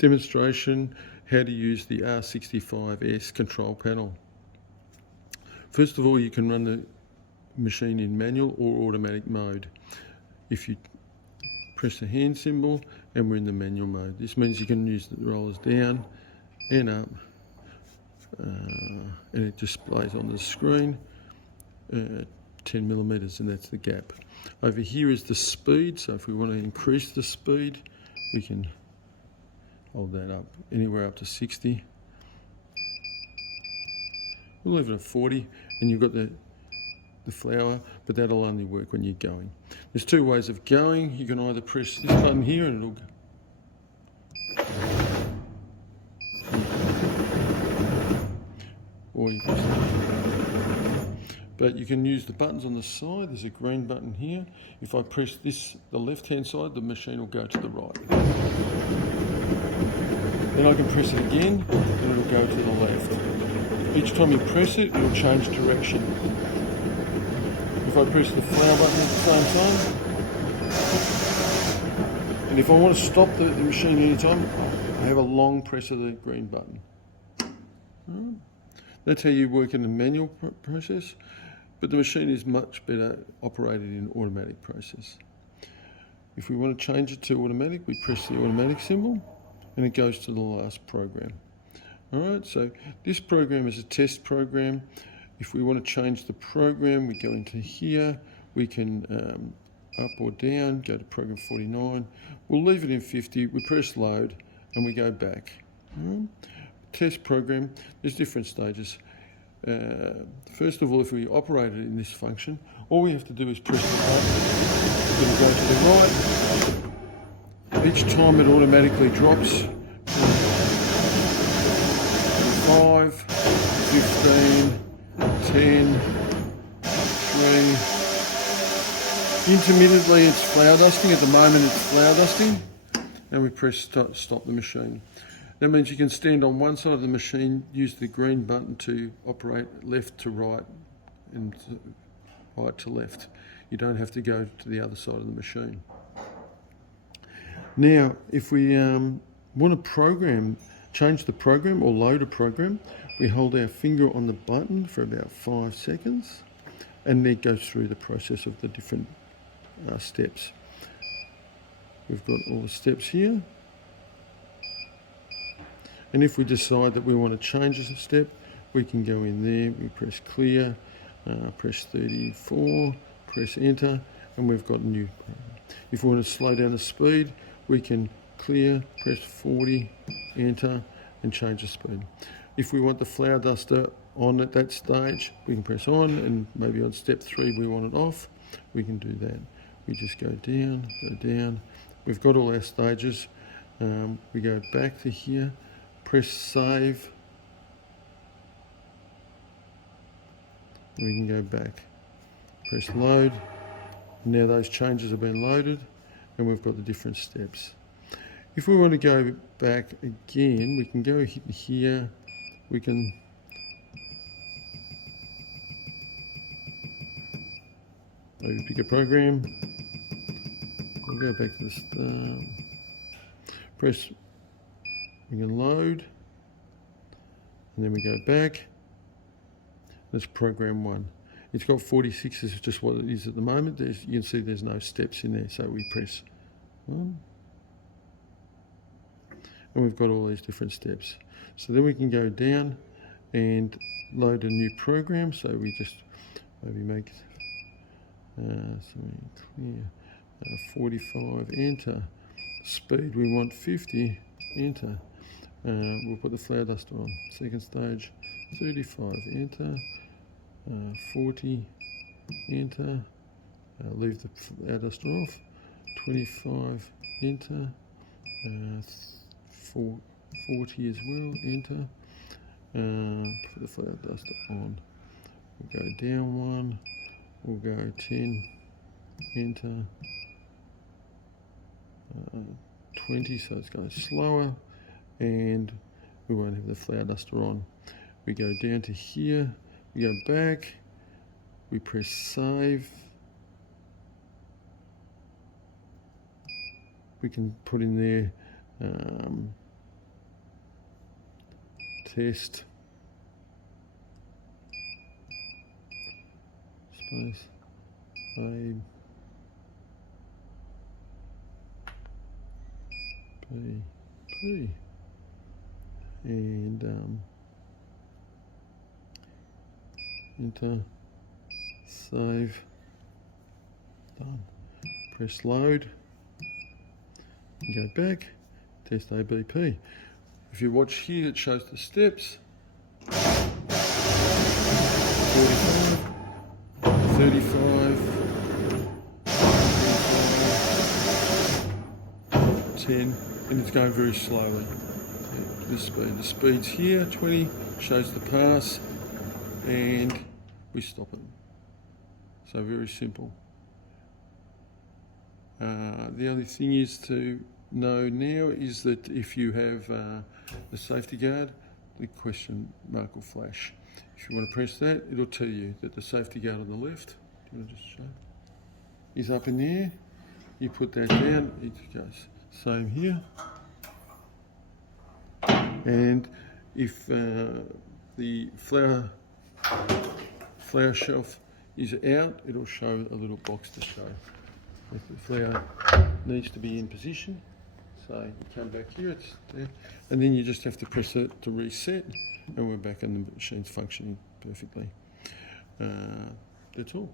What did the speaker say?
Demonstration how to use the R65S control panel. First of all, you can run the machine in manual or automatic mode. If you press the hand symbol and we're in the manual mode, this means you can use the rollers down and up, and it displays on the screen 10 millimeters, and that's the gap. Over here is the speed, so if we want to increase the speed, we can hold that up anywhere up to 60. We'll leave it at 40, and you've got the flower, but that'll only work when you're going. There's two ways of going. You can either press this button here and it'll go. Or you press that. But you can use the buttons on the side. There's a green button here. If I press this, the left-hand side, the machine will go to the right. Then I can press it again, and it'll go to the left. Each time you press it, it'll change direction. If I press the flower button at the same time, and if I want to stop the machine anytime, I have a long press of the green button. That's how you work in the manual process, but the machine is much better operated in automatic process. If we want to change it to automatic, we press the automatic symbol, and it goes to the last program. Alright, so this program is a test program. If we want to change the program, we go into here. We can up or down, go to program 49. We'll leave it in 50. We press load and we go back. Test program, there's different stages. First of all, if we operate it in this function, all we have to do is press the button. It'll go to the right. Each time it automatically drops. 5, 15, 10, 3. Intermittently it's flower dusting. At the moment it's flower dusting. And we press stop the machine. That means you can stand on one side of the machine, use the green button to operate left to right and right to left. You don't have to go to the other side of the machine. Now, if we want to change the program or load a program, we hold our finger on the button for about 5 seconds, and then it goes through the process of the different steps. We've got all the steps here. And if we decide that we want to change a step, we can go in there, we press clear, press 34, press enter, and we've got a new program. If we want to slow down the speed, we can clear, press 40, enter, and change the speed. If we want the flower duster on at that stage, we can press on, and maybe on step 3 we want it off, we can do that. We just go down. We've got all our stages. We go back to here, press save. We can go back, press load. Now those changes have been loaded, and we've got the different steps. If we want to go back again, we can go here. We can maybe pick a program. We'll go back to the start. Press. We can load, and then we go back. That's program 1. It's got 46 is just what it is at the moment. You can see there's no steps in there, so we press 1. And we've got all these different steps. So then we can go down and load a new program. So we just maybe make clear 45, enter. Speed we want 50, enter. We'll put the flower duster on. Second stage 35, enter. 40, enter. Leave the flower duster off. 25, enter. 40 as well, enter. Put the flower duster on. We'll go down 1, we'll go 10, enter. 20, so it's going slower, and we won't have the flower duster on. We go down to here, we go back, we press save. We can put in there test, space, A, B, P, and enter, save, done. Press load, and go back, test ABP. If you watch here, it shows the steps. 45, 35, 10, and it's going very slowly. The speed. The speed's here, 20, shows the pass, and we stop it. So very simple. The only thing is to know now is that if you have a safety guard, the question mark will flash. If you want to press that, it'll tell you that the safety guard on the left, do you want to just show? Is up in there. You put that down, it goes. Same here. And if the flower shelf is out, it'll show a little box to show if the flower needs to be in position. So you come back here, it's there, and then you just have to press it to reset, and we're back and the machine's functioning perfectly. That's all.